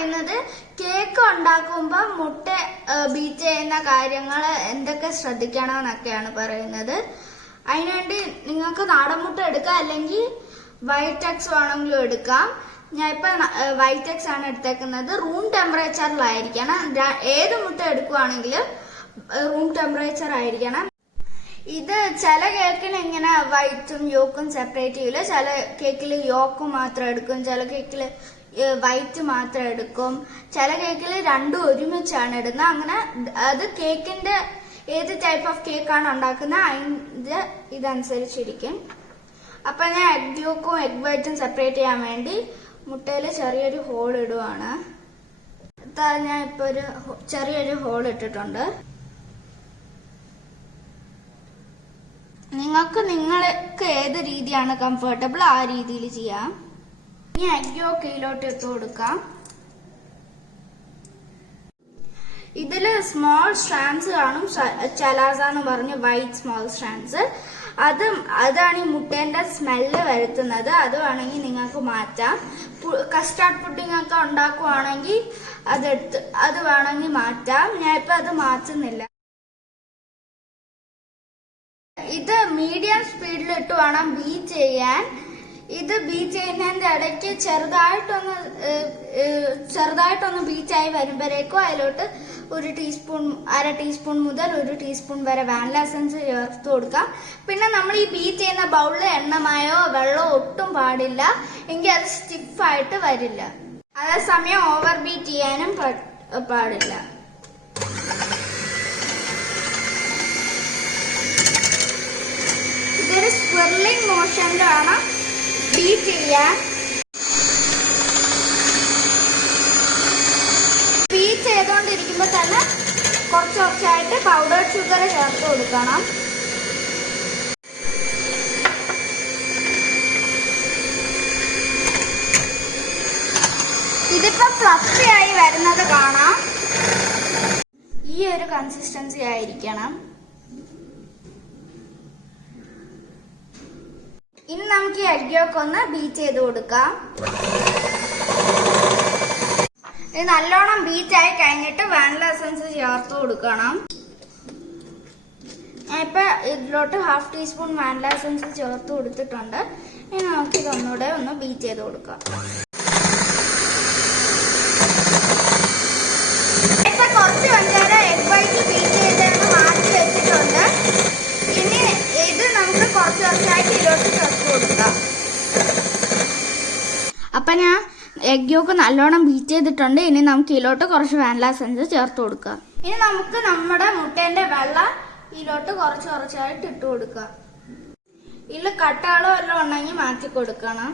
പറയുന്നത് കേക്ക് ഉണ്ടാക്കുമ്പോൾ മുട്ട ബീറ്റ് ചെയ്യുന്ന കാര്യങ്ങൾ എന്തൊക്കെ ശ്രദ്ധിക്കണം എന്നൊക്കെയാണ് പറയുന്നത്. അതിനുവേണ്ടി നിങ്ങൾക്ക് നാടൻ മുട്ട എടുക്കാം, അല്ലെങ്കിൽ വൈറ്റ് എഗ്സ് വേണമെങ്കിലും എടുക്കാം. ഞാൻ ഇപ്പൊ വൈറ്റ് എഗ്സ് ആണ് എടുത്തേക്കുന്നത്. റൂം ടെമ്പറേച്ചറിലായിരിക്കണം. ഏത് മുട്ട എടുക്കുവാണെങ്കിലും റൂം ടെമ്പറേച്ചർ ആയിരിക്കണം. ഇത് ചില കേക്കിന് ഇങ്ങനെ വൈറ്റും യോക്കും സെപ്പറേറ്റ് ചെയ്യില്ല. ചില കേക്കിൽ യോക്ക് മാത്രം എടുക്കും, ചില കേക്കിൽ വൈറ്റ് മാത്രം എടുക്കും, ചില കേക്കിൽ രണ്ടും ഒരുമിച്ചാണ് ഇടുന്നത്. അങ്ങനെ അത് കേക്കിന്റെ ഏത് ടൈപ്പ് ഓഫ് കേക്കാണ് ഉണ്ടാക്കുന്നത് അതിന്റെ ഇതനുസരിച്ചിരിക്കും. അപ്പൊ ഞാൻ എഗ് യോക്കും എഗ് വൈറ്റും സെപ്പറേറ്റ് ചെയ്യാൻ വേണ്ടി മുട്ടയിൽ ചെറിയൊരു ഹോൾ ഇടുവാണ്. ഞാൻ ഇപ്പൊ ചെറിയൊരു ഹോൾ ഇട്ടിട്ടുണ്ട്. നിങ്ങൾക്ക് ഏത് രീതിയാണ് കംഫർട്ടബിൾ ആ രീതിയിൽ ചെയ്യാം. ഇനി എഗ് യോക്ക് ഇതിലോട്ട് ഇട്ട് കൊടുക്കാം. ഇതില് സ്മോൾ സ്ട്രാൻഡ്സ് കാണും, ചലാസ എന്ന് പറഞ്ഞ് വൈറ്റ് സ്മോൾ സ്ട്രാൻഡ്സ്. അതാണ് ഈ മുട്ടേന്റെ സ്മെല്ല് വരുത്തുന്നത്. അത് വേണമെങ്കിൽ നിങ്ങൾക്ക് മാറ്റാം. കസ്റ്റാർഡ് പുഡിംഗ് ഒക്കെ ഉണ്ടാക്കുവാണെങ്കിൽ അത് വേണമെങ്കിൽ മാറ്റാം. ഞാൻ ഇപ്പൊ അത് മാറ്റുന്നില്ല. ഇത് മീഡിയം സ്പീഡിലിട്ട് വേണം ബീറ്റ് ചെയ്യാൻ. ഇത് ബീറ്റ് ചെയ്യുന്നതിന്റെ ഇടയ്ക്ക് ചെറുതായിട്ടൊന്ന് ബീറ്റായി വരുമ്പോഴേക്കും അതിലോട്ട് അര ടീസ്പൂൺ മുതൽ 1 ടീസ്പൂൺ വരെ വാനില എസൻസ് ചേർത്ത് കൊടുക്കാം. പിന്നെ നമ്മൾ ഈ ബീറ്റ് ചെയ്യുന്ന ബൗളിൽ എണ്ണമയോ വെള്ളമോ ഒട്ടും പാടില്ല, എങ്കിൽ അത് സ്റ്റിഫായിട്ട് വരില്ല. അതേസമയം ഓവർ ബീറ്റ് ചെയ്യാനും പാടില്ല. ഇതൊരു സ്വിർലിംഗ് മോഷനിലാണ് ബീറ്റ് ചെയ്യാൻ. ബീറ്റ് ചെയ്തുകൊണ്ടിരിക്കുമ്പോൾ തന്നെ കുറച്ചായിട്ട് പൗഡർ ഷുഗർ ചേർത്ത് കൊടുക്കണം. ഇതിപ്പോ ഫ്ലഫി ആയി വരുന്നത് കാണാം. ഈ ഒരു കൺസിസ്റ്റൻസി ആയിരിക്കണം. ഇനി നമുക്ക് ഈ എഗ് യോക്ക് ഒന്ന് ബീറ്റ് ചെയ്ത് കൊടുക്കാം. ഇത് നല്ലോണം ബീറ്റ് ആയി കഴിഞ്ഞിട്ട് വാനില എസൻസ് ചേർത്ത് കൊടുക്കണം. ഇപ്പൊ ഇതിലോട്ട് 1/2 ടീസ്പൂൺ വാനില എസൻസ് ചേർത്ത് കൊടുത്തിട്ടുണ്ട്. ഇനി നമുക്ക് ഇതൊന്നുകൂടെ ഒന്ന് ബീറ്റ് ചെയ്ത് കൊടുക്കാം. ഇപ്പൊ കുറച്ച് പഞ്ചാര എഗ് വൈറ്റ് ബീറ്റ് ചെയ്തെന്ന് മാറ്റി വെച്ചിട്ടുണ്ട്. ഇനി ഇത് നമുക്ക് കുറച്ചായിട്ട് ഇതിലോട്ട് ചേർത്ത് കൊടുക്കാം. അപ്പൊ ഞാൻ എഗ് യോക്ക് നല്ലോണം ബീറ്റ് ചെയ്തിട്ടുണ്ട്. ഇനി നമുക്ക് ഇതിലോട്ട് കുറച്ച് വാനില എസൻസ് ചേർത്ത് കൊടുക്കാം. ഇനി നമുക്ക് നമ്മുടെ മുട്ടേന്റെ വെള്ളം ഇതിലോട്ട് കുറച്ചായിട്ട് ഇട്ട് കൊടുക്കാം. ഇതിൽ കട്ടകളോ എല്ലാം ഉണ്ടെങ്കിൽ മാറ്റി കൊടുക്കണം.